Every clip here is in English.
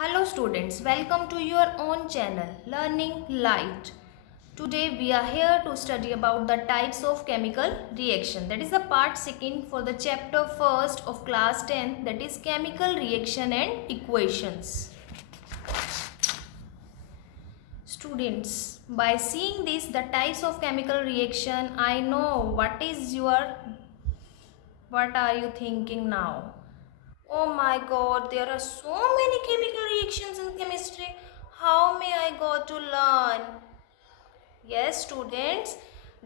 Hello students, welcome to your own channel Learning Light. Today we are here to study about the types of chemical reaction. That is the part 2nd for the chapter 1st of class 10, that is chemical reaction and equations. Students, by seeing this the types of chemical reaction, I know what are you thinking now? Oh my god, there are so many chemical reactions in chemistry. How may I go to learn? Yes, students,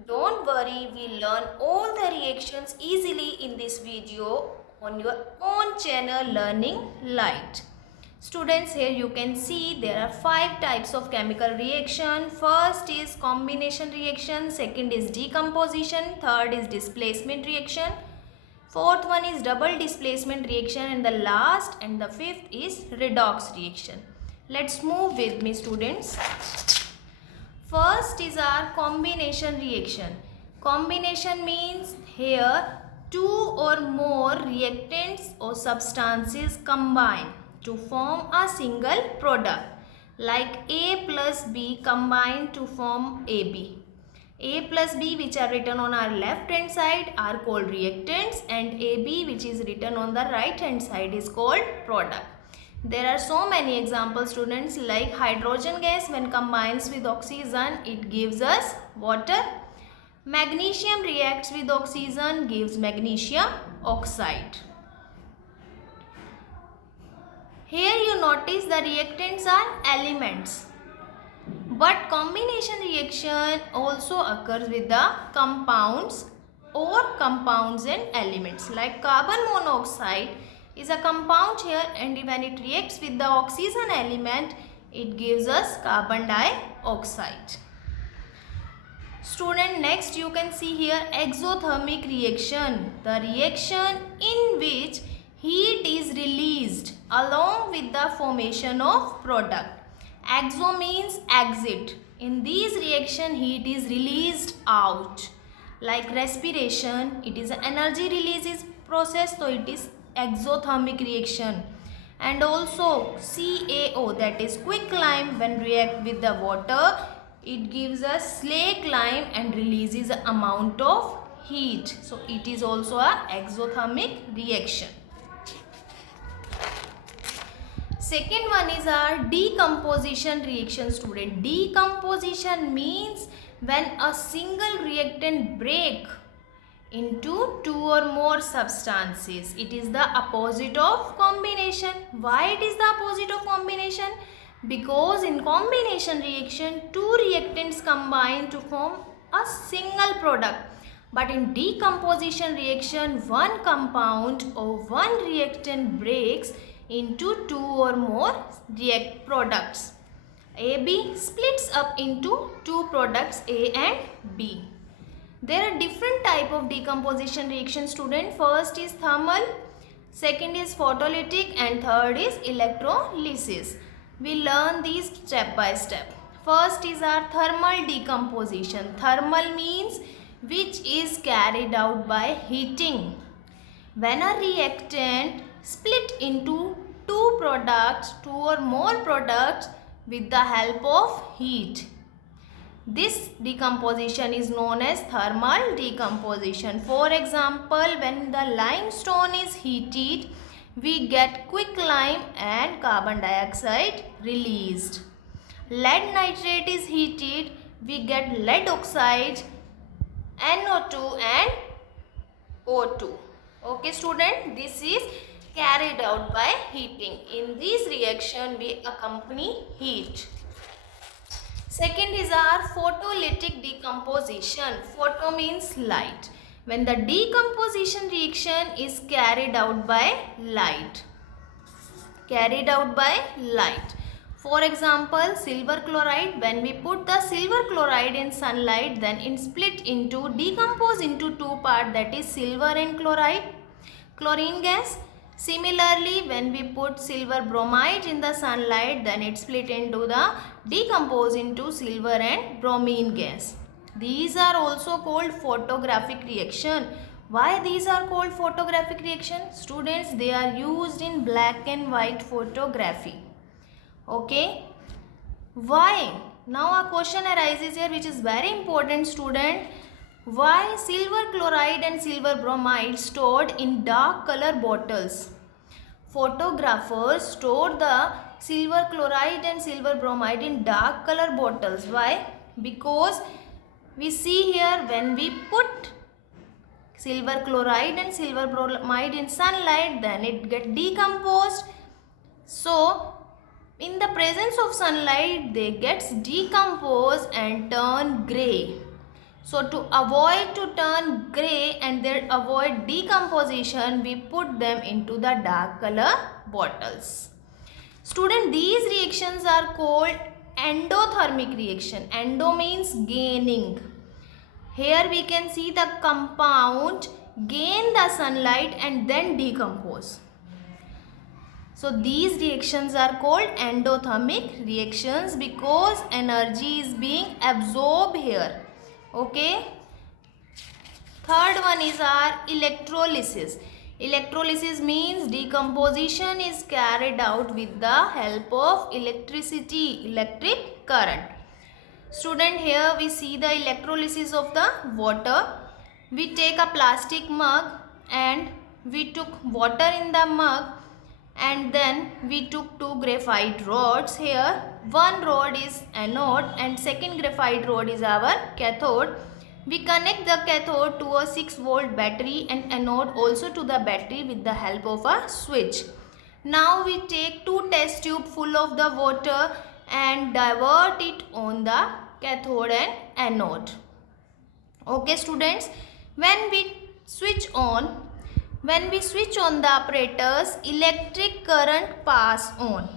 don't worry, we learn all the reactions easily in this video on your own channel Learning Light. Students, here you can see there are 5 types of chemical reaction. First is combination reaction, second is decomposition, third is displacement reaction, fourth one is double displacement reaction, and the last and the fifth is redox reaction. Let's move with me, students. First is our combination reaction. Combination means here two or more reactants or substances combine to form a single product, like A plus B combine to form AB. A plus B, which are written on our left hand side, are called reactants, and AB, which is written on the right hand side, is called product. There are so many examples, students, like hydrogen gas when combines with oxygen, it gives us water. Magnesium reacts with oxygen, gives magnesium oxide. Here you notice the reactants are elements. But combination reaction also occurs with the compounds or compounds and elements, like carbon monoxide is a compound here, and when it reacts with the oxygen element, it gives us carbon dioxide. Student, next you can see here exothermic reaction, the reaction in which heat is released along with the formation of product. Exo means exit. In these reaction, heat is released out. Like respiration, it is an energy releases process, so it is exothermic reaction. And also CaO, that is quicklime, when react with the water, it gives us slakelime and releases an amount of heat. So it is also a exothermic reaction. Second one is our decomposition reaction, student. Decomposition means when a single reactant break into two or more substances. It is the opposite of combination. Why it is the opposite of combination? Because in combination reaction, two reactants combine to form a single product. But in decomposition reaction, one compound or one reactant breaks into two or more products. AB splits up into two products A and B. There are different type of decomposition reaction, student. First is thermal, second is photolytic, and third is electrolysis. We learn these step by step. First is our thermal decomposition. Thermal means which is carried out by heating. When a reactant split into two products, two or more products with the help of heat. This decomposition is known as thermal decomposition. For example, when the limestone is heated, we get quicklime and carbon dioxide released. Lead nitrate is heated, we get lead oxide, NO2 and O2. Okay, student, this is carried out by heating. In this reaction, we accompany heat. Second is our photolytic decomposition. Photo means light. When the decomposition reaction is carried out by light. Carried out by light. For example, silver chloride. When we put the silver chloride in sunlight, then it split into, decompose into two parts, that is silver and chloride. Chlorine gas. Similarly, when we put silver bromide in the sunlight, then it split into the decompose into silver and bromine gas. These are also called photographic reaction. Why these are called photographic reaction? Students, they are used in black and white photography. Okay. Why? Now a question arises here which is very important, student. Why silver chloride and silver bromide stored in dark color bottles? Photographers stored the silver chloride and silver bromide in dark color bottles. Why? Because we see here when we put silver chloride and silver bromide in sunlight, then it get decomposed. So in the presence of sunlight, they gets decomposed and turn grey. So to avoid to turn grey and then avoid decomposition, we put them into the dark color bottles. Student, these reactions are called endothermic reaction. Endo means gaining. Here we can see the compound gain the sunlight and then decompose. So these reactions are called endothermic reactions because energy is being absorbed here. Okay. Third one is our electrolysis. Electrolysis means decomposition is carried out with the help of electricity, electric current. Student, here we see the electrolysis of the water. We take a plastic mug and we took water in the mug and then we took two graphite rods. Here one rod is anode and second graphite rod is our cathode. We connect the cathode to a 6-volt battery and anode also to the battery with the help of a switch. Now we take two test tubes full of the water and divert it on the cathode and anode. Okay students, when we switch on the apparatus, electric current pass on.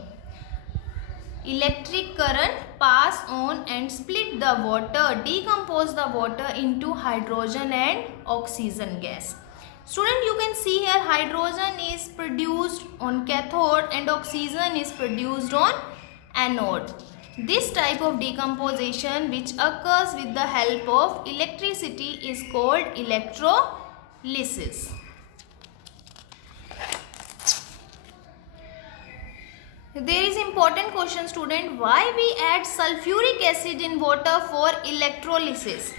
Electric current pass on and split the water, decompose the water into hydrogen and oxygen gas. Student, you can see here hydrogen is produced on cathode and oxygen is produced on anode. This type of decomposition which occurs with the help of electricity is called electrolysis. There is important question student, why we add sulfuric acid in water for electrolysis?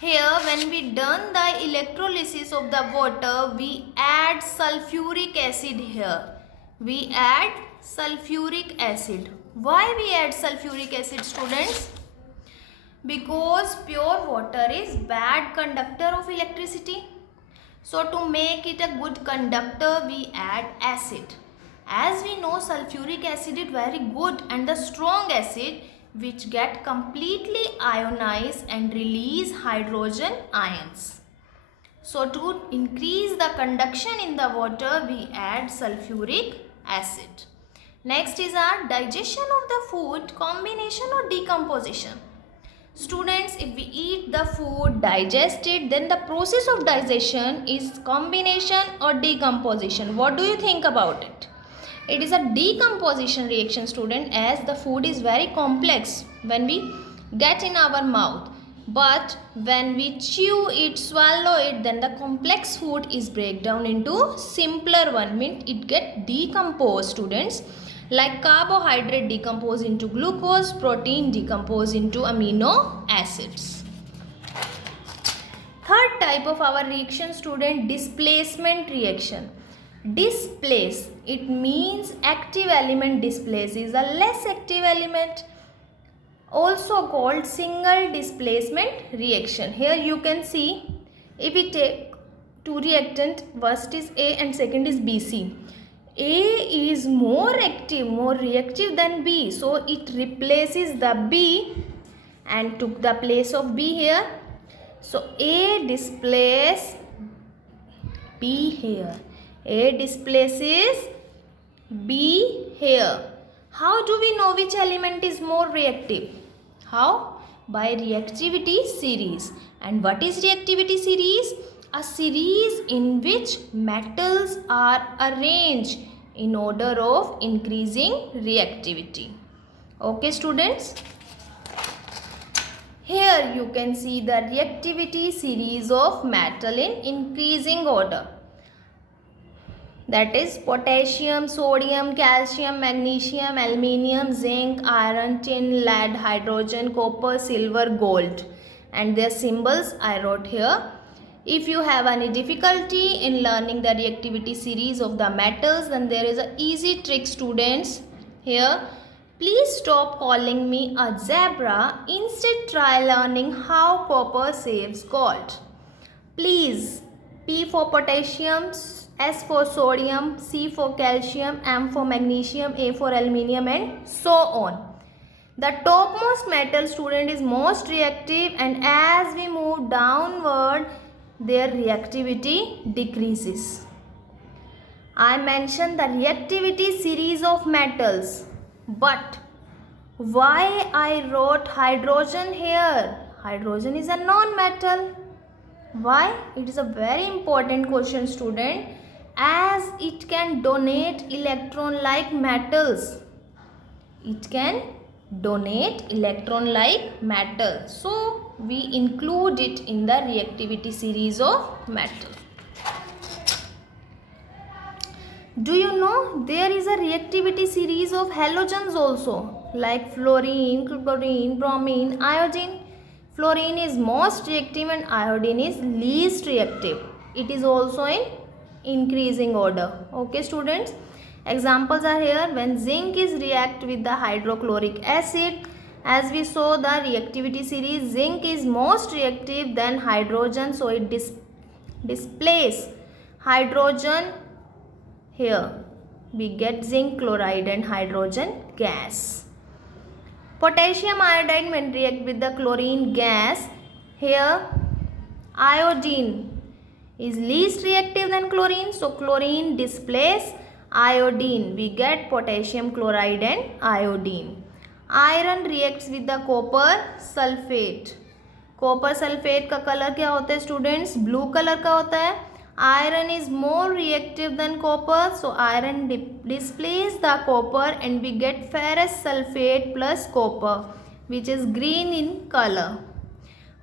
Here when we done the electrolysis of the water, we add sulfuric acid here. We add sulfuric acid. Why we add sulfuric acid students? Because pure water is bad conductor of electricity. So to make it a good conductor, we add acid. As we know, sulfuric acid is very good and the strong acid which get completely ionized and release hydrogen ions. So to increase the conduction in the water, we add sulfuric acid. Next is our digestion of the food, combination or decomposition. Students, if we eat the food, digest it, then the process of digestion is combination or decomposition. What do you think about it? It is a decomposition reaction student, as the food is very complex when we get in our mouth. But when we chew it, swallow it, then the complex food is break down into simpler one, means it get decomposed students. Like carbohydrate decompose into glucose, protein decompose into amino acids. Third type of our reaction student, displacement reaction. Displace, it means active element displaces a less active element, also called single displacement reaction. Here you can see, if we take two reactant, first is A and second is BC. A is more active, more reactive than B, so it replaces the B and took the place of B here. So A displaces B here. A displaces B here. How do we know which element is more reactive? How? By reactivity series. And what is reactivity series? A series in which metals are arranged in order of increasing reactivity. Okay students? Here you can see the reactivity series of metal in increasing order. that is potassium, sodium, calcium, magnesium, aluminium, zinc, iron, tin, lead, hydrogen, copper, silver, gold, and their symbols I wrote here. If you have any difficulty in learning the reactivity series of the metals, then there is a easy trick, students. Here, please stop calling me a zebra. Instead, try learning how copper saves gold. Please, P for potassium, S for sodium, C for calcium, M for magnesium, A for aluminium, and so on. The topmost metal, student, is most reactive, and as we move downward, their reactivity decreases. I mentioned the reactivity series of metals, but why I wrote hydrogen here? Hydrogen is a non-metal. Why? It is a very important question, student, as it can donate electron like metals. It can donate electron like metal. So, we include it in the reactivity series of metal. Do you know there is a reactivity series of halogens also, like fluorine, chlorine, bromine, iodine. Fluorine is most reactive and iodine is least reactive. It is also in increasing order. Okay, students. Examples are here. When zinc is react with the hydrochloric acid, as we saw the reactivity series, zinc is most reactive than hydrogen, so it displaces hydrogen. Here we get zinc chloride and hydrogen gas. Potassium iodide when react with the chlorine gas, here iodine is least reactive than chlorine, so chlorine displaces iodine. We get potassium chloride and iodine. Iron reacts with the copper sulfate. Copper sulfate का colour क्या होता है students? Blue colour का होता है. Iron is more reactive than copper, so iron displaces the copper and we get ferrous sulfate plus copper, which is green in color.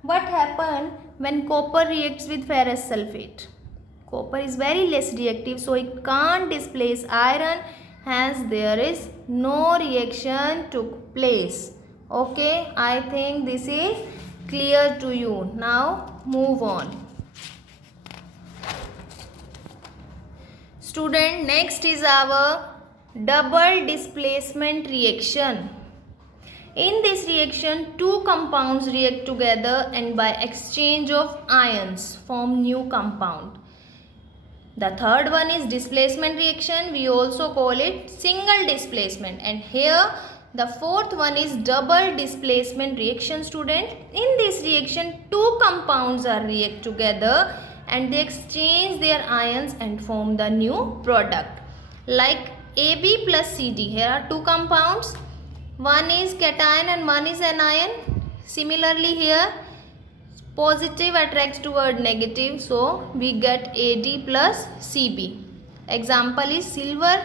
What happens when copper reacts with ferrous sulfate? Copper is very less reactive, so it can't displace iron, hence there is no reaction took place. Okay, I think this is clear to you. Now move on. Student, next is our double displacement reaction. In this reaction, two compounds react together and by exchange of ions form new compound. The third one is displacement reaction. We also call it single displacement. And here the fourth one is double displacement reaction, student. In this reaction, two compounds are react together and they exchange their ions and form the new product. Like AB plus CD. Here are two compounds. One is cation and one is anion. Similarly here, positive attracts toward negative, so we get AD plus CB. Example is silver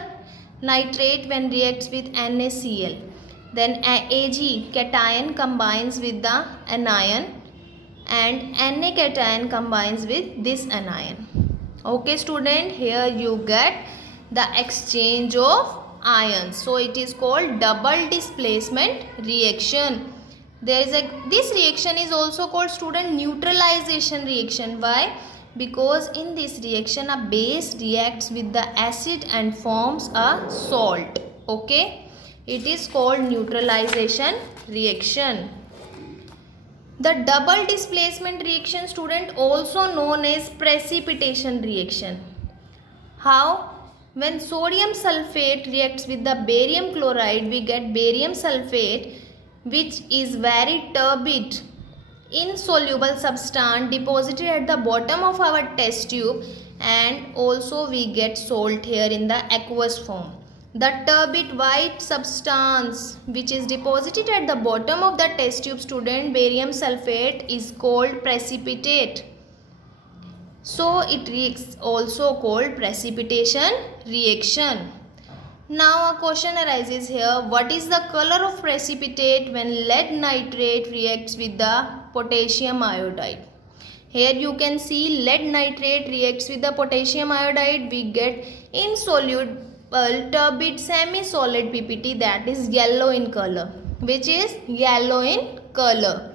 nitrate when reacts with NaCl. Then Ag cation combines with the anion and Na cation combines with this anion. Okay student, here you get the exchange of ions. So it is called double displacement reaction. This reaction is also called student neutralization reaction. Why? Because in this reaction a base reacts with the acid and forms a salt. Okay, it is called neutralization reaction. The double displacement reaction, student, also known as precipitation reaction. How? When sodium sulfate reacts with the barium chloride, we get barium sulfate, which is very turbid, insoluble substance deposited at the bottom of our test tube, and also we get salt here in the aqueous form. The turbid white substance which is deposited at the bottom of the test tube, student, barium sulfate, is called precipitate. So it is also called precipitation reaction. Now a question arises here. What is the color of precipitate when lead nitrate reacts with the potassium iodide? Here you can see lead nitrate reacts with the potassium iodide. We get insoluble turbid semi-solid PPT, that is yellow in color. Which is yellow in color.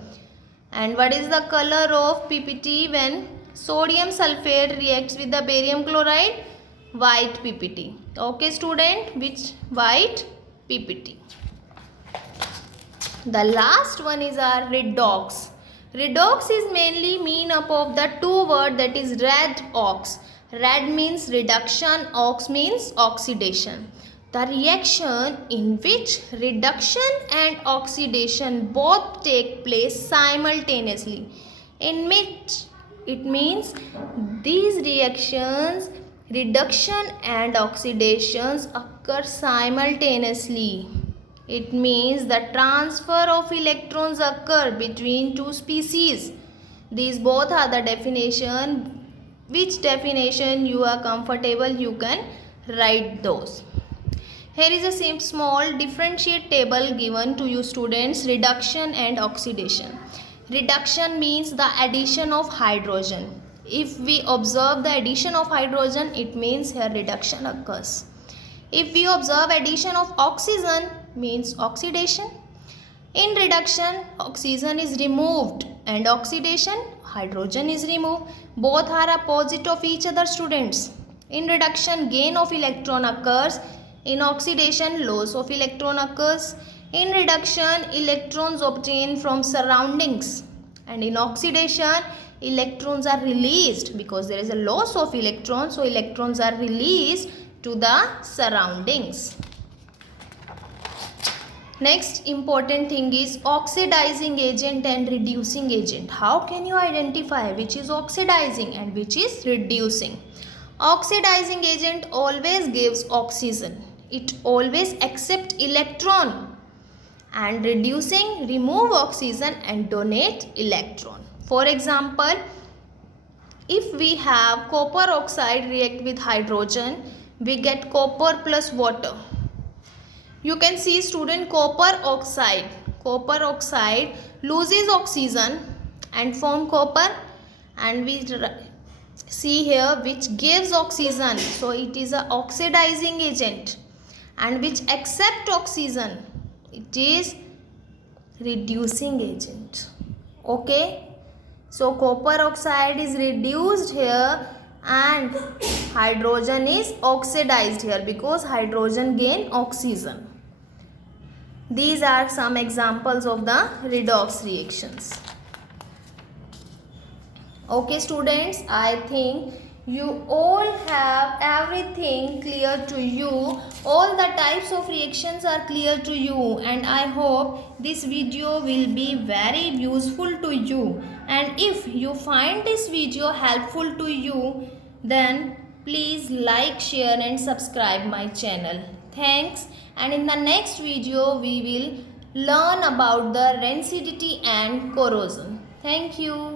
And what is the color of PPT when sodium sulfate reacts with the barium chloride? White PPT. Okay student, which white PPT. The last one is our redox. Redox is mainly made up of the two words, that is red ox. Red means reduction, ox means oxidation. The reaction in which reduction and oxidation both take place simultaneously, in which it means these reactions, reduction and oxidations, occur simultaneously. It means the transfer of electrons occur between two species. These both are the definition. Which definition you are comfortable, you can write those. Here is a same small differentiate table given to you students, reduction and oxidation. Reduction means the addition of hydrogen. If we observe the addition of hydrogen, it means here reduction occurs. If we observe addition of oxygen, means oxidation. In reduction, oxygen is removed, and oxidation, hydrogen is removed. Both are opposite of each other students. In reduction, gain of electron occurs. In oxidation, loss of electron occurs. In reduction, electrons obtained from surroundings, and in oxidation, electrons are released because there is a loss of electrons, so electrons are released to the surroundings. Next important thing is oxidizing agent and reducing agent. How can you identify which is oxidizing and which is reducing? Oxidizing agent always gives oxygen. It always accepts electron. And reducing, remove oxygen and donate electron. For example, if we have copper oxide react with hydrogen, we get copper plus water. You can see student, copper oxide loses oxygen and form copper, and we see here which gives oxygen, so it is a oxidizing agent, and which accept oxygen, it is reducing agent. Okay, so copper oxide is reduced here and hydrogen is oxidized here because hydrogen gain oxygen. These are some examples of the redox reactions. Okay students, I think you all have everything clear to you. All the types of reactions are clear to you, and I hope this video will be very useful to you. And if you find this video helpful to you, then please like, share and subscribe my channel. Thanks. And in the next video we will learn about the rancidity and corrosion. Thank you.